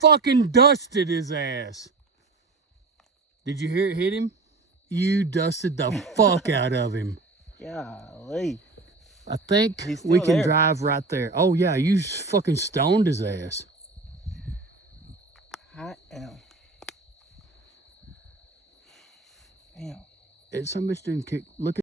fucking dusted his ass. Did you hear it hit him? You dusted the fuck out of him. Golly. I think we can drive right there. Oh yeah, you fucking stoned his ass. I am. Damn. Some bitch didn't kick. Look at